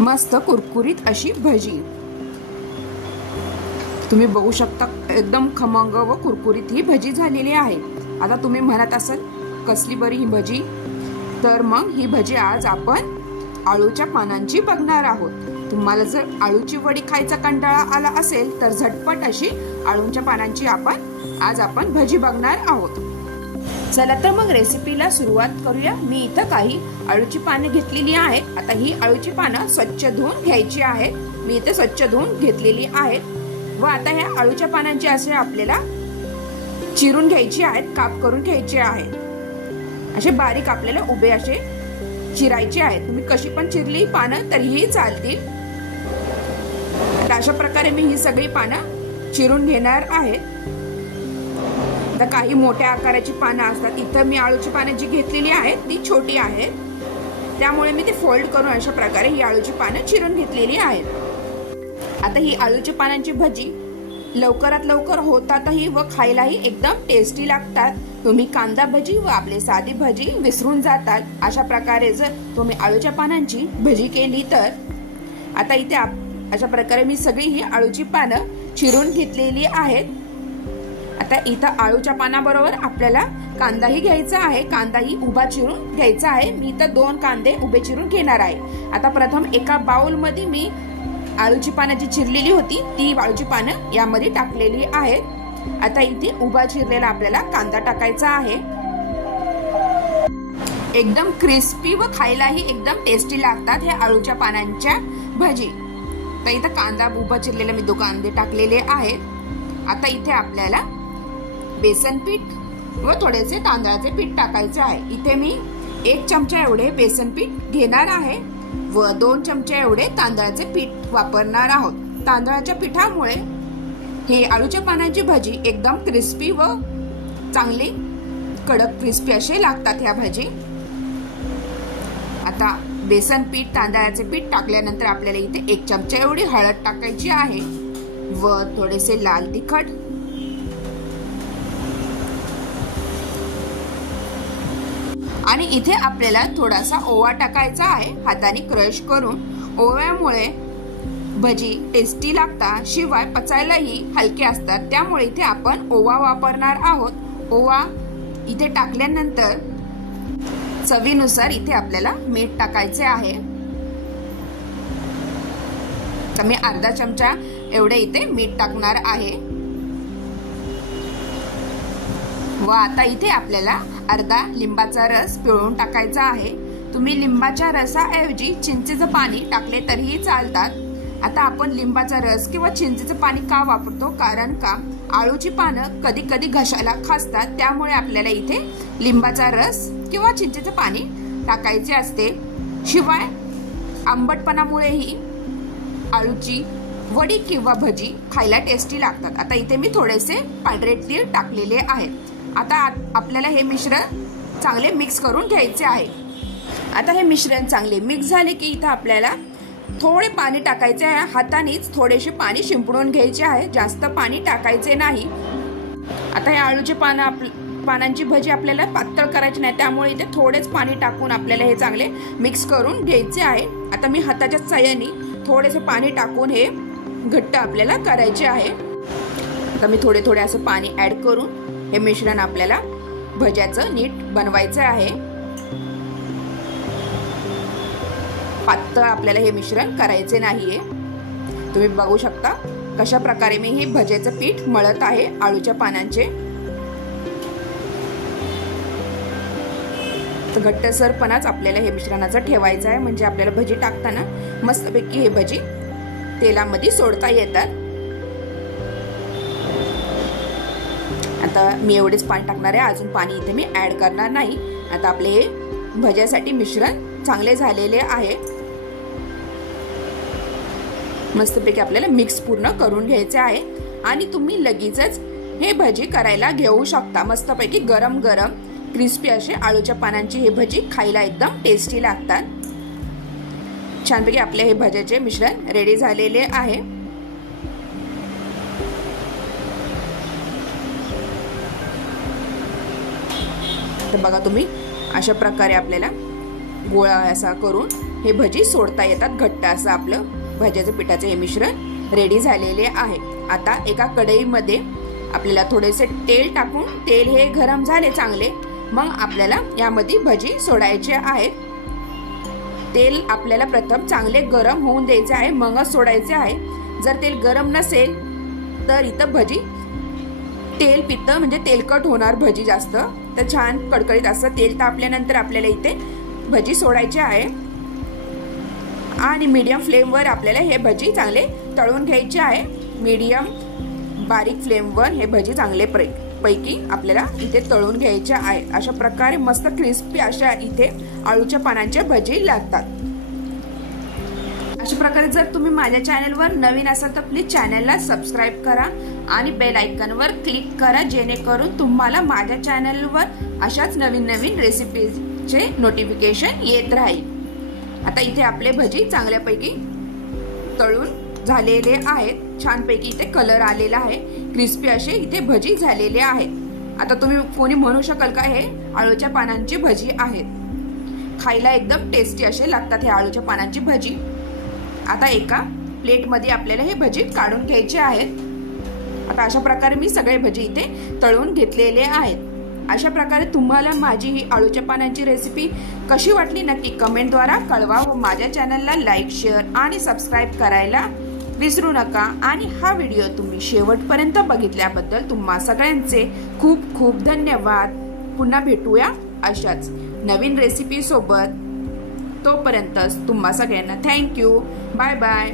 मस्त कुरकुरीत अशी भजी तुम्ही बघू शकता। एकदम खमंग व कुरकुरीत ही भजी झालेली आहे। आता तुम्ही म्हणत असाल कसली बरी ही भजी, तर मग ही भजी आज आपण आळूच्या पानांची बघणार आहोत। तुम्हाला जर आळूची वडी खायचा कंटाळा आला असेल तर झटपट अशी आळूच्या पानांची आज आपण भजी बघणार आहोत। चला तर मग रेसिपीला सुरुवात करूया। मी इथं काही आळूची पाने घेतलेली आहेत। आता ही आळूची पानं स्वच्छ धुवून घ्यायची आहेत। मी इथे स्वच्छ धुवून घेतलेली आहेत व आता ह्या आळूच्या पानांची असे आपल्याला चिरून घ्यायची आहेत, काप करून घ्यायचे आहेत। असे बारीक आपल्याला उभे असे चिरायचे आहेत। तुम्ही कशी पण चिरली पानं तरीही चालतील। आता अशा प्रकारे मी ही सगळी पानं चिरून घेणार आहे। आता काही मोठ्या आकाराची पानं असतात, इथं मी आळूची पानं जी घेतलेली आहेत ती छोटी आहेत, त्यामुळे मी ते फोल्ड करून अशा प्रकारे ही आळूची पानं चिरून घेतलेली आहेत। आता ही आळूच्या पानांची भजी लवकरात लवकर होतातही व खायलाही एकदम टेस्टी लागतात। तुम्ही कांदा भजी व आपली साधी भजी विसरून जाताल। अशा प्रकारे जर तुम्ही आळूच्या पानांची भजी केली तर आता इथे अशा प्रकारे मी सगळी ही आळूची पानं चिरून घेतलेली आहेत। आता इथं आळूच्या पानाबरोबर आपल्याला कांदाही घ्यायचा आहे, कांदाही उभा चिरून घ्यायचा आहे। मी इथं 2 कांदे उभे चिरून घेणार आहे। आता प्रथम एका बाउल मध्ये मी आळूची पानं जी चिरलेली होती ती आळूची पानं यामध्ये टाकलेली आहेत। आता इथे उभा चिरलेला आपल्याला कांदा टाकायचा आहे। एकदम क्रिस्पी व खायलाही एकदम टेस्टी लागतात ह्या आळूच्या पानांच्या भजी। तर इथं कांदा उभा चिरलेला मी 2 कांदे टाकलेले आहेत। आता इथे आपल्याला बेसन पीठ व थोडेसे तांदळाचे पीठ टाकायचे आहे। इथे मी 1 चमचा एवढे बेसन पीठ घेणार आहे व 2 चमचे एवढे तांदळाचे पीठ वापरणार आहोत। तांदळाच्या पिठामुळे हे आळूच्या पानांची भजी एकदम क्रिस्पी व चांगली कडक क्रिस्पी असे लागतात ह्या भजी। आता बेसन पीठ तांदळाचे पीठ टाकल्यानंतर आपल्याला इथे 1 चमचा एवढी हळद टाकायची आहे व थोडेसे लाल तिखट आणि इथे आपल्याला थोडासा ओवा टाकायचा आहे हाताने क्रश करून। ओव्यामुळे भजी टेस्टी लागतात, शिवाय पचायलाही हलके असतात, त्यामुळे इथे आपण ओवा वापरणार आहोत। ओवा इथे टाकल्यानंतर चवीनुसार इथे आपल्याला मीठ टाकायचे आहे। तर मी अर्धा चमचा एवढे इथे मीठ टाकणार आहे व आता इथे आपल्याला अर्धा लिंबाचा रस पिळून टाकायचा आहे। तुम्ही लिंबाच्या रसाऐवजी चिंचेचं पाणी टाकले तरीही चालतात। आता आपण लिंबाचा रस किंवा चिंचेचं पाणी का वापरतो, कारण का आळूची पानं कधी कधी घशाला खासतात, त्यामुळे आपल्याला इथे लिंबाचा रस किंवा चिंचेचं पाणी टाकायचे असते। शिवाय आंबटपणामुळेही आळूची वडी किंवा भजी खायला टेस्टी लागतात। आता इथे मी थोडेसे पांढरे तीळ टाकलेले आहेत। आता आपल्याला हे मिश्रण चांगले मिक्स करून घ्यायचे आहे। आता हे मिश्रण चांगले मिक्स झाले की इथं आपल्याला थोडे पाणी टाकायचे आहे। हातानेच थोडेसे पाणी शिंपडून घ्यायचे आहे, जास्त पाणी टाकायचे नाही। आता हे आळूचे पानांची भजी आपल्याला पातळ करायची नाही, त्यामुळे इथे थोडेच पाणी टाकून आपल्याला हे चांगले मिक्स करून घ्यायचे आहे। आता मी हाताच्या साहाय्याने थोडेसे पाणी टाकून हे घट्ट आपल्याला करायचे आहे। आता मी थोडे थोडे असं पाणी ऍड करून हे मिश्रण आपल्याला भज्याचं नीट बनवायचं आहे। पातळ आपल्याला हे मिश्रण करायचे नाहीये। तुम्ही बघू शकता कशा प्रकारे मी हे भज्याचं पीठ मळत आहे आळूच्या पानांचे। तर घट्टसरपणाच आपल्याला हे मिश्रणाचं ठेवायचं आहे, म्हणजे आपल्याला भजी टाकताना मस्तपैकी हे भजी तेलामध्ये सोडता येतात। आता मी एवढेच पाणी टाकणार आहे, अजून पाणी इथे मी ऍड करणार नाही। आता आपले हे भज्यासाठी मिश्रण चांगले झालेले आहे। मस्तपैकी आपल्याला मिक्स पूर्ण करून घ्यायचे आहे आणि तुम्ही लगेचच हे भजी करायला घेऊ शकता। मस्तपैकी गरम गरम क्रिस्पी असे आळूच्या पानांची हे भजी खायला एकदम टेस्टी लागतात। छानपैकी आपले हे भज्याचे मिश्रण रेडी झालेले आहे। तर बघा तुम्ही अशा प्रकारे आपल्याला गोळा असा करून हे भजी सोडता येतात. घट्ट असं आपलं भज्याचं पिठाचं हे मिश्रण रेडी झालेले आहे. आता एका कढईमध्ये आपल्याला थोडेसे तेल टाकून, तेल हे गरम झाले चांगले, मग आपल्याला यामध्ये भजी सोडायचे आहेत. तेल आपल्याला प्रथम चांगले गरम होऊन द्यायचे आहे, मगच सोडायचे आहे. जर तेल गरम नसेल तर इथं भजी तेल पितं, म्हणजे तेलकट होणार भजी जास्त. तर छान कडकडीत असं तेल तापल्यानंतर आपल्याला इथे भजी सोडायचे आहे आणि मीडियम फ्लेमवर आपल्याला हे भजी चांगले तळून घ्यायचे आहे. मीडियम बारीक फ्लेमवर हे भजी चांगले पैकी आपल्याला इथे तळून घ्यायचे आहे. अशा प्रकारे मस्त क्रिस्पी अशा इथे आळूच्या पानांच्या भजी लागतात. अशा प्रकारे जर तुम्ही माझ्या चॅनलवर नवीन असाल तर प्लीज चॅनलला सबस्क्राईब करा आणि बेल आयकॉनवर क्लिक करा, जेणेकरून तुम्हाला माझ्या चॅनलवर अशाच नवीन नवीन रेसिपीजचे नोटिफिकेशन येत राहील. आता इथे आपले भजी चांगल्यापैकी तळून झालेले आहेत. छानपैकी इथे कलर आलेला आहे, क्रिस्पी असे इथे भजी झालेले आहेत. आता तुम्ही कोणी म्हणू शकाल का हे आळूच्या पानांची भजी आहेत. खायला एकदम टेस्टी असे लागतात हे आळूच्या पानांची भजी. आता एका प्लेटमध्ये आपल्याला हे भजी काढून घ्यायचे आहेत. आता अशा प्रकारे मी सगळे भजी इथे तळून घेतलेले आहेत. अशा प्रकारे तुम्हाला माझी ही आळूच्या पानांची रेसिपी कशी वाटली नक्की कमेंटद्वारा कळवा व माझ्या चॅनलला लाईक, शेअर आणि सबस्क्राईब करायला विसरू नका. आणि हा व्हिडिओ तुम्ही शेवटपर्यंत बघितल्याबद्दल तुम्हा सगळ्यांचे खूप खूप धन्यवाद. पुन्हा भेटूया अशाच नवीन रेसिपी सोबत. तोपर्यंत तुम्हा सगळ्यांना थँक्यू. Bye bye.